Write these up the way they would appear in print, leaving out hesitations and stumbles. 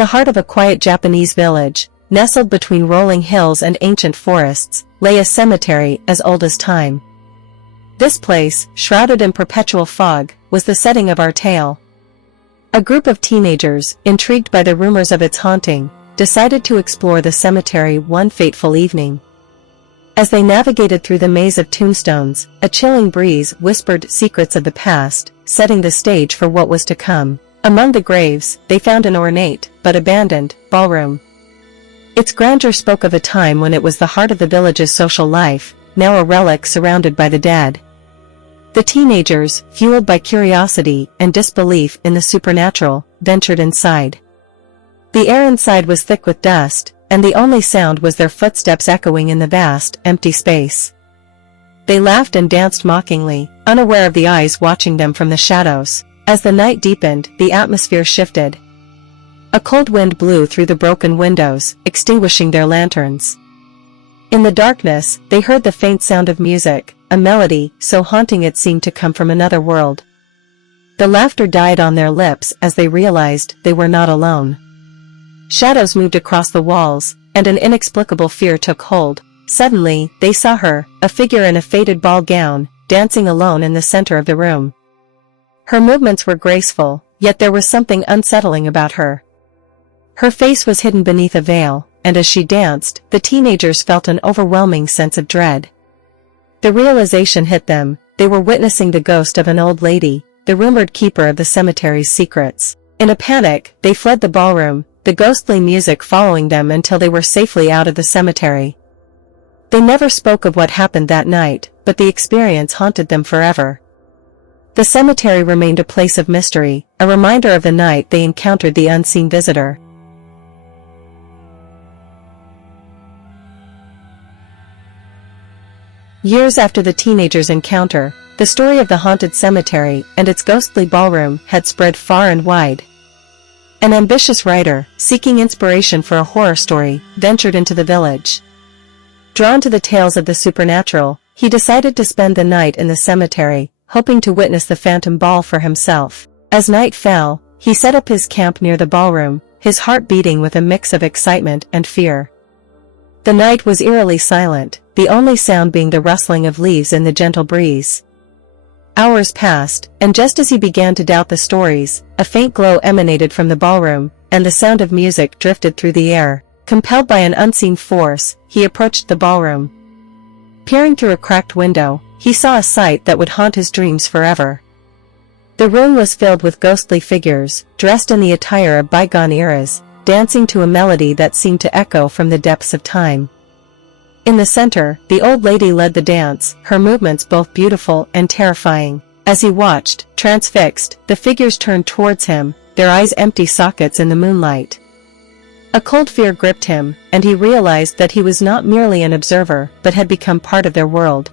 the heart of a quiet Japanese village, nestled between rolling hills and ancient forests, lay a cemetery as old as time. This place, shrouded in perpetual fog, was the setting of our tale. A group of teenagers, intrigued by the rumors of its haunting, decided to explore the cemetery one fateful evening. As they navigated through the maze of tombstones, a chilling breeze whispered secrets of the past, setting the stage for what was to come. Among the graves, they found an ornate, but abandoned, ballroom. Its grandeur spoke of a time when it was the heart of the village's social life, now a relic surrounded by the dead. The teenagers, fueled by curiosity and disbelief in the supernatural, ventured inside. The air inside was thick with dust, and the only sound was their footsteps echoing in the vast, empty space. They laughed and danced mockingly, unaware of the eyes watching them from the shadows. As the night deepened, the atmosphere shifted. A cold wind blew through the broken windows, extinguishing their lanterns. In the darkness, they heard the faint sound of music, a melody so haunting it seemed to come from another world. The laughter died on their lips as they realized they were not alone. Shadows moved across the walls, and an inexplicable fear took hold. Suddenly, they saw her, a figure in a faded ball gown, dancing alone in the center of the room. Her movements were graceful, yet there was something unsettling about her. Her face was hidden beneath a veil, and as she danced, the teenagers felt an overwhelming sense of dread. The realization hit them, they were witnessing the ghost of an old lady, the rumored keeper of the cemetery's secrets. In a panic, they fled the ballroom, the ghostly music following them until they were safely out of the cemetery. They never spoke of what happened that night, but the experience haunted them forever. The cemetery remained a place of mystery, a reminder of the night they encountered the unseen visitor. Years after the teenagers' encounter, the story of the haunted cemetery and its ghostly ballroom had spread far and wide. An ambitious writer, seeking inspiration for a horror story, ventured into the village. Drawn to the tales of the supernatural, he decided to spend the night in the cemetery, hoping to witness the phantom ball for himself. As night fell, he set up his camp near the ballroom, his heart beating with a mix of excitement and fear. The night was eerily silent, the only sound being the rustling of leaves in the gentle breeze. Hours passed, and just as he began to doubt the stories, a faint glow emanated from the ballroom, and the sound of music drifted through the air. Compelled by an unseen force, he approached the ballroom. Peering through a cracked window, he saw a sight that would haunt his dreams forever. The room was filled with ghostly figures, dressed in the attire of bygone eras, dancing to a melody that seemed to echo from the depths of time. In the center, the old lady led the dance, her movements both beautiful and terrifying. As he watched, transfixed, the figures turned towards him, their eyes empty sockets in the moonlight. A cold fear gripped him, and he realized that he was not merely an observer, but had become part of their world.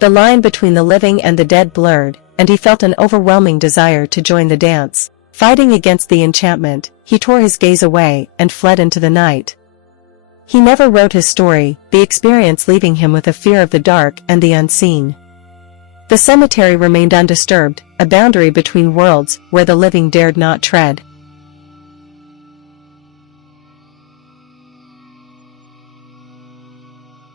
The line between the living and the dead blurred, and he felt an overwhelming desire to join the dance. Fighting against the enchantment, he tore his gaze away and fled into the night. He never wrote his story, the experience leaving him with a fear of the dark and the unseen. The cemetery remained undisturbed, a boundary between worlds where the living dared not tread.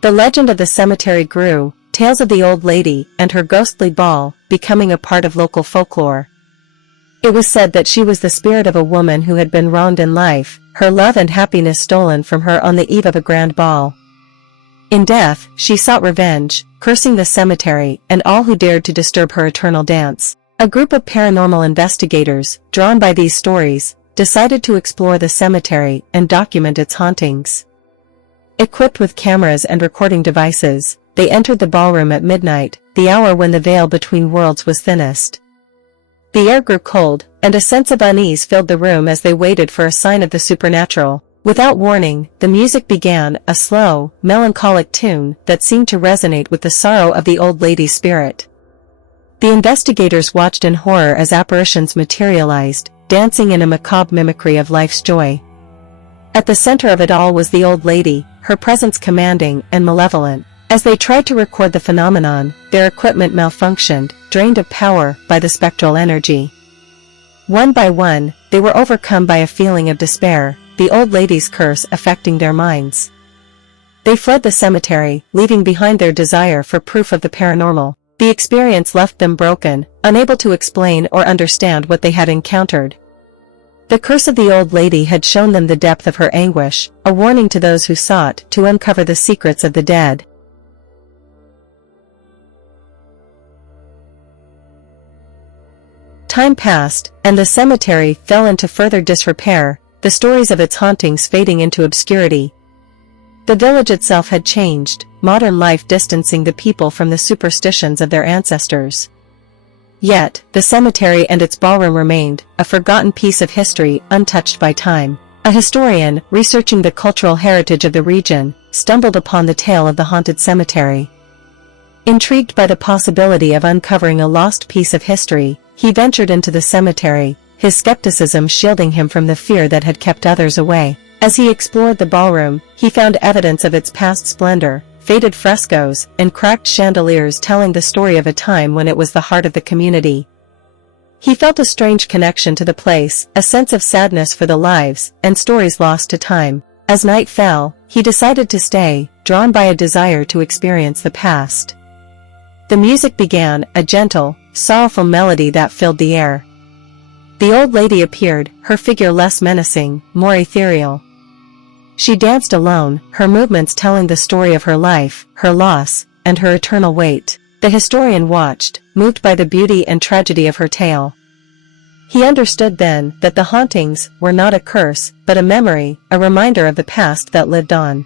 The legend of the cemetery grew, tales of the old lady and her ghostly ball becoming a part of local folklore. It was said that she was the spirit of a woman who had been wronged in life, her love and happiness stolen from her on the eve of a grand ball. In death, she sought revenge, cursing the cemetery and all who dared to disturb her eternal dance. A group of paranormal investigators, drawn by these stories, decided to explore the cemetery and document its hauntings. Equipped with cameras and recording devices, they entered the ballroom at midnight, the hour when the veil between worlds was thinnest. The air grew cold, and a sense of unease filled the room as they waited for a sign of the supernatural. Without warning, the music began, a slow, melancholic tune that seemed to resonate with the sorrow of the old lady's spirit. The investigators watched in horror as apparitions materialized, dancing in a macabre mimicry of life's joy. At the center of it all was the old lady, her presence commanding and malevolent. As they tried to record the phenomenon, their equipment malfunctioned, drained of power by the spectral energy. One by one, they were overcome by a feeling of despair, the old lady's curse affecting their minds. They fled the cemetery, leaving behind their desire for proof of the paranormal. The experience left them broken, unable to explain or understand what they had encountered. The curse of the old lady had shown them the depth of her anguish, a warning to those who sought to uncover the secrets of the dead. Time passed, and the cemetery fell into further disrepair, the stories of its hauntings fading into obscurity. The village itself had changed, modern life distancing the people from the superstitions of their ancestors. Yet, the cemetery and its ballroom remained, a forgotten piece of history untouched by time. A historian, researching the cultural heritage of the region, stumbled upon the tale of the haunted cemetery. Intrigued by the possibility of uncovering a lost piece of history, he ventured into the cemetery, his skepticism shielding him from the fear that had kept others away. As he explored the ballroom, he found evidence of its past splendor, faded frescoes, and cracked chandeliers telling the story of a time when it was the heart of the community. He felt a strange connection to the place, a sense of sadness for the lives and stories lost to time. As night fell, he decided to stay, drawn by a desire to experience the past. The music began, a gentle, sorrowful melody that filled the air. The old lady appeared, her figure less menacing, more ethereal. She danced alone, her movements telling the story of her life, her loss, and her eternal weight. The historian watched, moved by the beauty and tragedy of her tale. He understood then that the hauntings were not a curse, but a memory, a reminder of the past that lived on.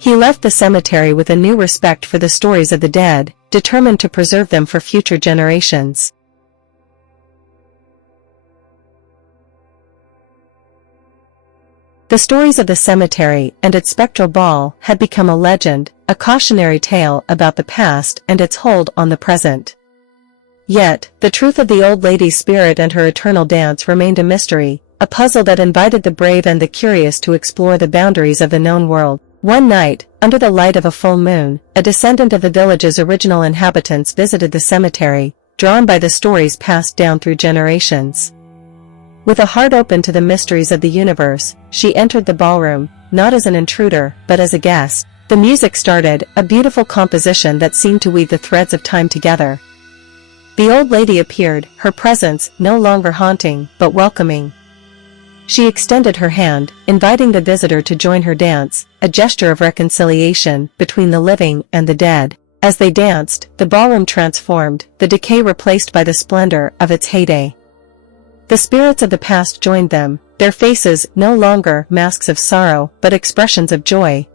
He left the cemetery with a new respect for the stories of the dead, determined to preserve them for future generations. The stories of the cemetery and its spectral ball had become a legend, a cautionary tale about the past and its hold on the present. Yet, the truth of the old lady's spirit and her eternal dance remained a mystery, a puzzle that invited the brave and the curious to explore the boundaries of the known world. One night, under the light of a full moon, a descendant of the village's original inhabitants visited the cemetery, drawn by the stories passed down through generations. With a heart open to the mysteries of the universe, she entered the ballroom, not as an intruder, but as a guest. The music started, a beautiful composition that seemed to weave the threads of time together. The old lady appeared, her presence no longer haunting, but welcoming. She extended her hand, inviting the visitor to join her dance, a gesture of reconciliation between the living and the dead. As they danced, the ballroom transformed, the decay replaced by the splendor of its heyday. The spirits of the past joined them, their faces no longer masks of sorrow, but expressions of joy.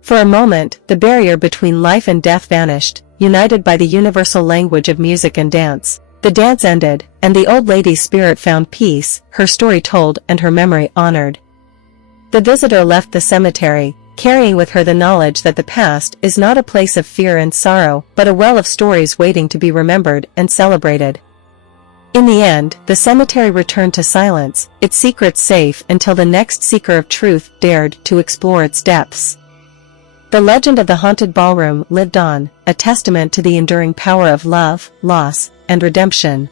For a moment, the barrier between life and death vanished, united by the universal language of music and dance. The dance ended, and the old lady's spirit found peace, her story told and her memory honored. The visitor left the cemetery, carrying with her the knowledge that the past is not a place of fear and sorrow, but a well of stories waiting to be remembered and celebrated. In the end, the cemetery returned to silence, its secrets safe until the next seeker of truth dared to explore its depths. The legend of the haunted ballroom lived on, a testament to the enduring power of love, loss, and redemption.